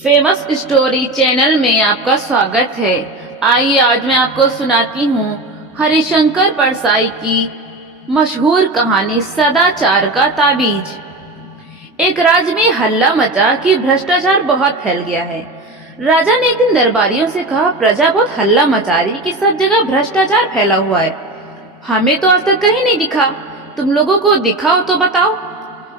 Famous story channel में आपका स्वागत है। आइए आज मैं आपको सुनाती हूँ हरिशंकर परसाई की मशहूर कहानी सदाचार का ताबीज। एक राज्य में हल्ला मचा कि भ्रष्टाचार बहुत फैल गया है। राजा ने एक दिन दरबारियों से कहा, प्रजा बहुत हल्ला मचा रही कि सब जगह भ्रष्टाचार फैला हुआ है। हमें तो आज तक कहीं नहीं दिखा, तुम लोगों को दिखाओ तो बताओ।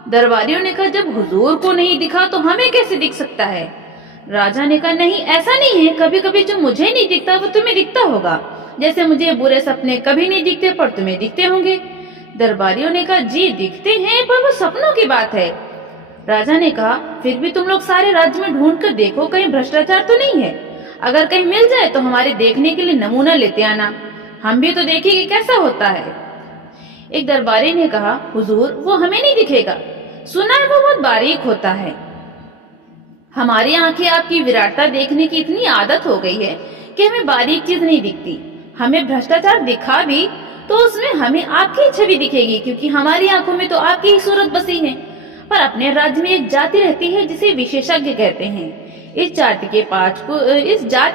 दरबारियों ने कहा, जब हुजूर को नहीं दिखा तो हमें कैसे दिख सकता है। राजा ने कहा, नहीं ऐसा नहीं है, कभी कभी जो मुझे नहीं दिखता वो तुम्हें दिखता होगा, जैसे मुझे बुरे सपने कभी नहीं दिखते पर तुम्हें दिखते होंगे। दरबारियों ने कहा, जी दिखते हैं पर वो सपनों की बात है। राजा ने कहा, फिर भी तुम लोग सारे राज्य में ढूंढ कर देखो, कहीं भ्रष्टाचार तो नहीं है। अगर कहीं मिल जाए तो हमारे देखने के लिए नमूना लेते आना, हम भी तो देखेंगे कैसा होता है। एक दरबारी ने कहा, हुजूर वो हमें नहीं दिखेगा, सुना है वो बहुत बारीक होता है। हमारी आंखें आपकी विराटता देखने की इतनी आदत हो गई है कि हमें बारीक चीज नहीं दिखती। हमें भ्रष्टाचार दिखा भी तो उसमें हमें आपकी छवि दिखेगी, क्योंकि हमारी आंखों में तो आपकी ही सूरत बसी है। पर अपने राज्य में एक जाति रहती है जिसे विशेषज्ञ कहते हैं। इस जाति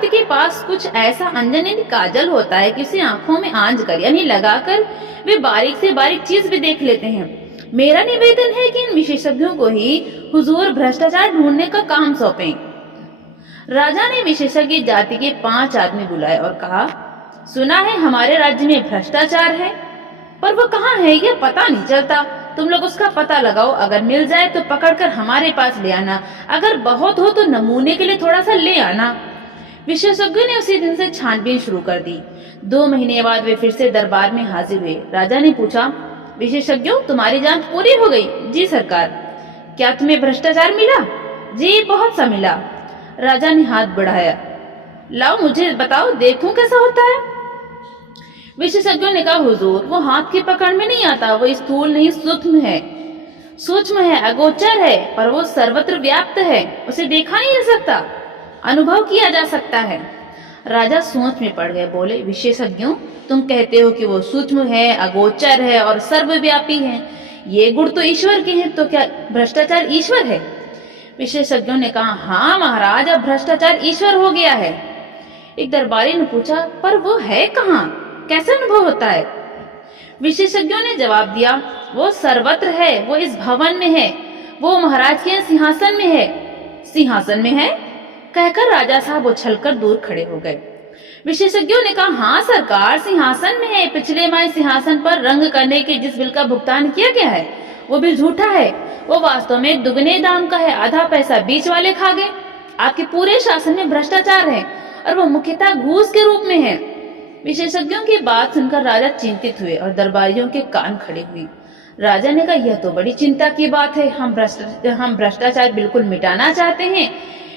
के पास कुछ ऐसा अंजन यानी काजल होता है कि उसे आंखों में आंज कर यानी लगाकर वे बारीक से बारीक चीज भी देख लेते हैं। मेरा निवेदन है कि इन विशेषज्ञों को ही हुजूर भ्रष्टाचार ढूंढने का काम सौंपें। राजा ने विशेषज्ञ जाति के 5 आदमी बुलाए और कहा, सुना है हमारे राज्य में भ्रष्टाचार है, पर वो कहाँ है यह पता नहीं चलता। तुम लोग उसका पता लगाओ, अगर मिल जाए तो पकड़कर हमारे पास ले आना, अगर बहुत हो तो नमूने के लिए थोड़ा सा ले आना। विशेषज्ञों ने उसी दिन से छानबीन शुरू कर दी। 2 महीने बाद वे फिर से दरबार में हाजिर हुए। राजा ने पूछा, विशेषज्ञों तुम्हारी जांच पूरी हो गई? जी सरकार। क्या तुम्हें भ्रष्टाचार मिला? जी बहुत सा मिला। राजा ने हाथ बढ़ाया, लाओ मुझे बताओ, देखूं कैसा होता है। विशेषज्ञों ने कहा, हुजूर वो हाथ की पकड़ में नहीं आता, वो स्थूल नहीं सूक्ष्म है, अगोचर है, पर वो सर्वत्र व्याप्त है, उसे देखा नहीं जा सकता, अनुभव किया जा सकता है। राजा सोच में पड़ गए, बोले, विशेषज्ञों तुम कहते हो कि वो सूक्ष्म है, अगोचर है और सर्वव्यापी है, ये गुण तो ईश्वर के हैं, तो क्या भ्रष्टाचार ईश्वर है? विशेषज्ञों ने कहा, हाँ महाराज, अब भ्रष्टाचार ईश्वर हो गया है। एक दरबारी ने पूछा, पर वो है कहाँ, कैसे अनुभव होता है? विशेषज्ञों ने जवाब दिया, वो सर्वत्र है, वो इस भवन में है, वो महाराज के सिंहासन में है। सिंहासन में है कहकर राजा साहब उछलकर दूर खड़े हो गए। विशेषज्ञों ने कहा, हाँ सरकार, सिंहासन में है। पिछले माह सिंहासन पर रंग करने के जिस बिल का भुगतान किया गया है वो बिल झूठा है, वो वास्तव में दुगने दाम का है, आधा पैसा बीच वाले खा गए। आपके पूरे शासन में भ्रष्टाचार है और वो मुख्यतः घूस के रूप में है। विशेषज्ञों की बात सुनकर राजा चिंतित हुए और दरबारियों के कान खड़े हुए। राजा ने कहा, यह तो बड़ी चिंता की बात है, हम भ्रष्टाचार बिल्कुल मिटाना चाहते हैं।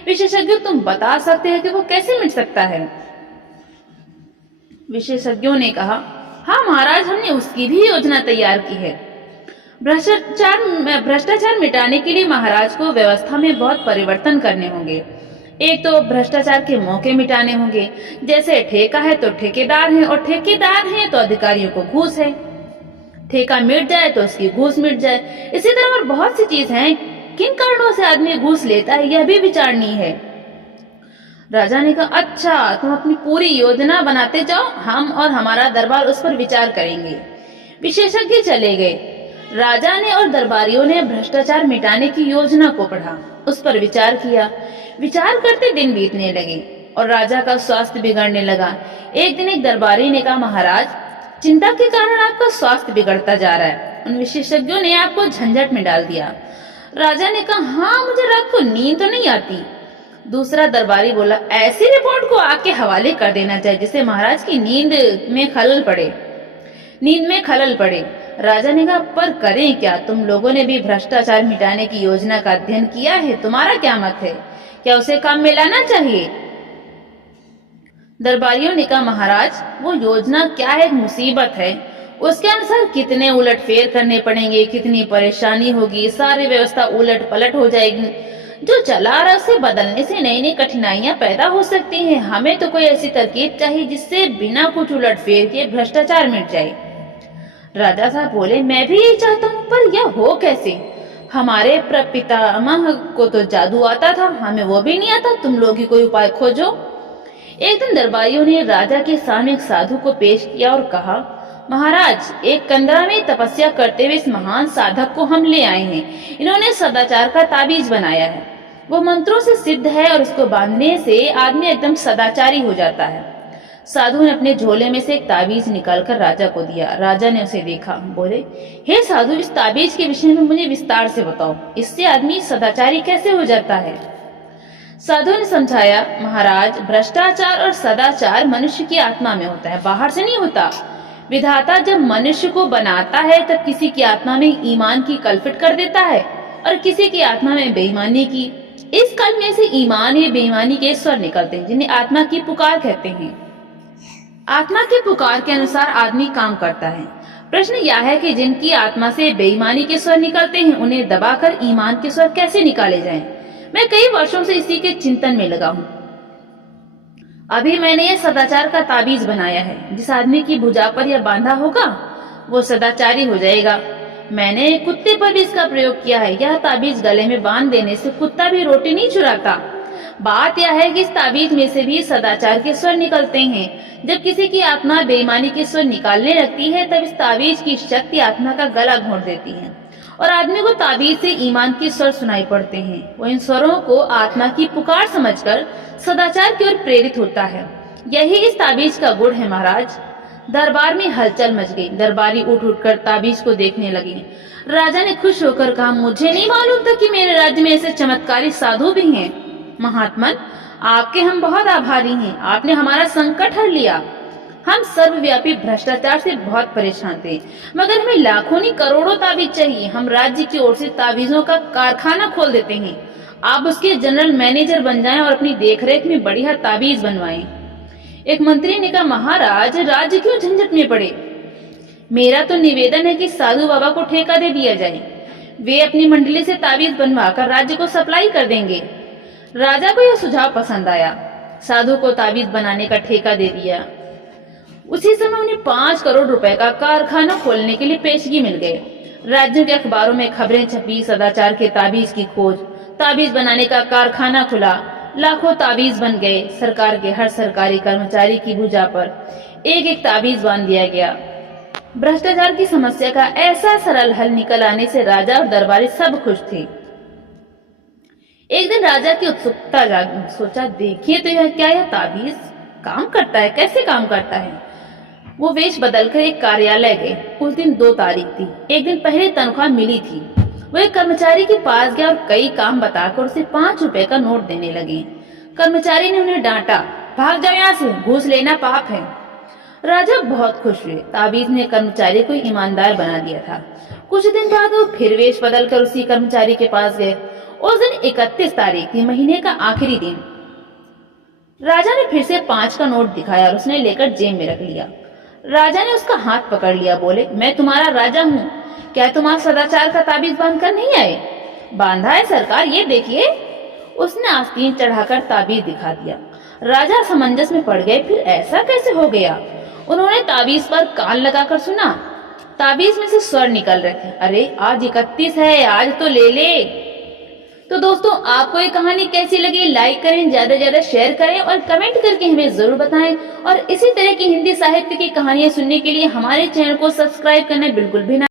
विशेषज्ञ तुम बता सकते हैं कि वो कैसे मिट सकता है? विशेषज्ञों ने कहा, हाँ महाराज, हमने उसकी भी योजना तैयार की है। भ्रष्टाचार मिटाने के लिए महाराज को व्यवस्था में बहुत परिवर्तन करने होंगे। एक तो भ्रष्टाचार के मौके मिटाने होंगे, जैसे ठेका है तो ठेकेदार है, और ठेकेदार है तो अधिकारियों को घूस है। ठेका मिट जाए तो उसकी घूस मिट जाए। इसी तरह और बहुत सी चीज हैं, किन कारणों से आदमी घूस लेता है यह भी विचारनी है। राजा ने कहा, अच्छा तुम अपनी पूरी योजना बनाते जाओ, हम और हमारा दरबार उस पर विचार करेंगे। विशेषज्ञ चले गए। राजा ने और दरबारियों ने भ्रष्टाचार मिटाने की योजना को पढ़ा, उस पर विचार किया। विचार करते दिन बीतने लगे और राजा का स्वास्थ्य बिगड़ने लगा। एक दिन एक दरबारी ने कहा, महाराज चिंता के कारण आपका स्वास्थ्य बिगड़ता जा रहा है, उन विशेषज्ञों ने आपको झंझट में डाल दिया। राजा ने कहा, हाँ मुझे रात को नींद तो नहीं आती। दूसरा दरबारी बोला, ऐसी रिपोर्ट को आग के हवाले कर देना चाहिए जिससे महाराज की नींद में खलल पड़े। राजा ने कहा, पर करें क्या, तुम लोगों ने भी भ्रष्टाचार मिटाने की योजना का अध्ययन किया है, तुम्हारा क्या मत है, क्या उसे काम में लाना चाहिए? दरबारियों ने कहा, महाराज वो योजना क्या है, एक मुसीबत है, उसके अनुसार कितने उलटफेर करने पड़ेंगे, कितनी परेशानी होगी, सारी व्यवस्था उलट पलट हो जाएगी। जो चला रहा उसे बदलने से नई नई कठिनाइयां पैदा हो सकती हैं। हमें तो कोई ऐसी तरकीब चाहिए जिससे बिना कुछ उलटफेर के भ्रष्टाचार मिट जाए। राजा साहब बोले, मैं भी यही चाहता हूँ, पर यह हो कैसे? हमारे प्रपितामह को तो जादू आता था, हमें वो भी नहीं आता, तुम लोग ही कोई उपाय खोजो। एक दिन दरबारियों ने राजा के सामने एक साधु को पेश किया और कहा, महाराज, एक कंदरा में तपस्या करते हुए इस महान साधक को हम ले आए हैं। इन्होंने सदाचार का ताबीज बनाया है। वो मंत्रों से सिद्ध है और उसको बांधने से आदमी एकदम सदाचारी हो जाता है। साधु ने अपने झोले में से एक ताबीज निकालकर राजा को दिया। राजा ने उसे देखा, बोले, हे साधु, इस ताबीज के विषय में मुझे विस्तार से बताओ। इससे आदमी सदाचारी कैसे हो जाता है? साधु ने समझाया, महाराज, भ्रष्टाचार और सदाचार मनुष्य की आत्मा में होता है, बाहर से नहीं होता। विधाता जब मनुष्य को बनाता है तब किसी की आत्मा में ईमान की कलफिट कर देता है और किसी की आत्मा में बेईमानी की। इस कल में से ईमान या बेईमानी के स्वर निकलते हैं, जिन्हें आत्मा की पुकार कहते हैं। आत्मा की पुकार के अनुसार आदमी काम करता है। प्रश्न यह है कि जिनकी आत्मा से बेईमानी के स्वर निकलते हैं, उन्हें दबाकर ईमान के स्वर कैसे निकाले जाएं? मैं कई वर्षों से इसी के चिंतन में लगा हूँ। अभी मैंने ये सदाचार का ताबीज बनाया है। जिस आदमी की भुजा पर यह बांधा होगा वो सदाचारी हो जाएगा। मैंने कुत्ते पर भी इसका प्रयोग किया है। यह ताबीज गले में बांध देने से कुत्ता भी रोटी नहीं चुराता। बात यह है कि इस ताबीज में से भी सदाचार के स्वर निकलते हैं। जब किसी की आत्मा बेईमानी के स्वर निकालने लगती है तब इस ताबीज की शक्ति आत्मा का गला घोंट देती है और आदमी को ताबीज से ईमान के स्वर सुनाई पड़ते हैं। वो इन स्वरों को आत्मा की पुकार समझकर सदाचार की ओर प्रेरित होता है। यही इस ताबीज का गुण है। महाराज, दरबार में हलचल मच गई। दरबारी उठ उठकर ताबीज को देखने लगे। राजा ने खुश होकर कहा, मुझे नहीं मालूम था कि मेरे राज्य में ऐसे चमत्कारी साधु भी हैं। महात्मन, आपके हम बहुत आभारी हैं। आपने हमारा संकट हर लिया। हम सर्वव्यापी भ्रष्टाचार से बहुत परेशान थे, मगर हमें लाखों नहीं करोड़ों ताबीज चाहिए। हम राज्य की ओर से ताबीजों का कारखाना खोल देते हैं। आप उसके जनरल मैनेजर बन जाएं और अपनी देखरेख में बढ़िया ताबीज बनवाएं। एक मंत्री ने कहा, महाराज, राज्य क्यों झंझट में पड़े? मेरा तो निवेदन है कि साधु बाबा को ठेका दे दिया जाए। वे अपनी मंडली से ताबीज बनवाकर राज्य को सप्लाई कर देंगे। राजा को यह सुझाव पसंद आया। साधु को ताबीज बनाने का ठेका दे दिया। उसी समय उन्हें 5 करोड़ रुपए का कारखाना खोलने के लिए पेशगी मिल गए। राज्यों के अखबारों में खबरें छपी, सदाचार के ताबीज की खोज, ताबीज बनाने का कारखाना खुला, लाखों ताबीज बन गए। सरकार के हर सरकारी कर्मचारी की भुजा पर एक एक ताबीज बांध दिया गया। भ्रष्टाचार की समस्या का ऐसा सरल हल निकल आने से राजा और दरबारी सब खुश थे। एक दिन राजा की उत्सुकता जागी। सोचा, देखिए तो यह क्या, यह ताबीज काम करता है, कैसे काम करता है? वो वेश बदलकर एक कार्यालय गए। उस दिन 2 तारीख थी। एक दिन पहले तनख्वाह मिली थी। वो एक कर्मचारी के पास गया और कई काम बताकर उसे 5 रुपए का नोट देने लगे। कर्मचारी ने उन्हें डांटा, भाग जाओ यहाँ से, घूस लेना पाप है। राजा बहुत खुश हुए। ताबीज ने कर्मचारी को ईमानदार बना दिया था। कुछ दिन बाद वो फिर वेश बदलकर उसी कर्मचारी के पास गए। उस दिन 31 तारीख थी, महीने का आखिरी दिन। राजा ने फिर से 5 का नोट दिखाया और उसने लेकर जेब में रख लिया। राजा ने उसका हाथ पकड़ लिया, बोले, मैं तुम्हारा राजा हूँ, क्या तुम आज सदाचार का ताबीज बांध कर नहीं आए? बांधा है सरकार, ये देखिए। उसने आस्तीन चढ़ाकर ताबीज दिखा दिया। राजा समंजस में पड़ गए, फिर ऐसा कैसे हो गया? उन्होंने ताबीज पर कान लगाकर सुना। ताबीज में से स्वर निकल रहे थे, अरे आज 31 है, आज तो ले ले। तो दोस्तों, आपको ये कहानी कैसी लगी? लाइक करें, ज्यादा से ज्यादा शेयर करें और कमेंट करके हमें जरूर बताएं। और इसी तरह की हिंदी साहित्य की कहानियां सुनने के लिए हमारे चैनल को सब्सक्राइब करना बिल्कुल भी ना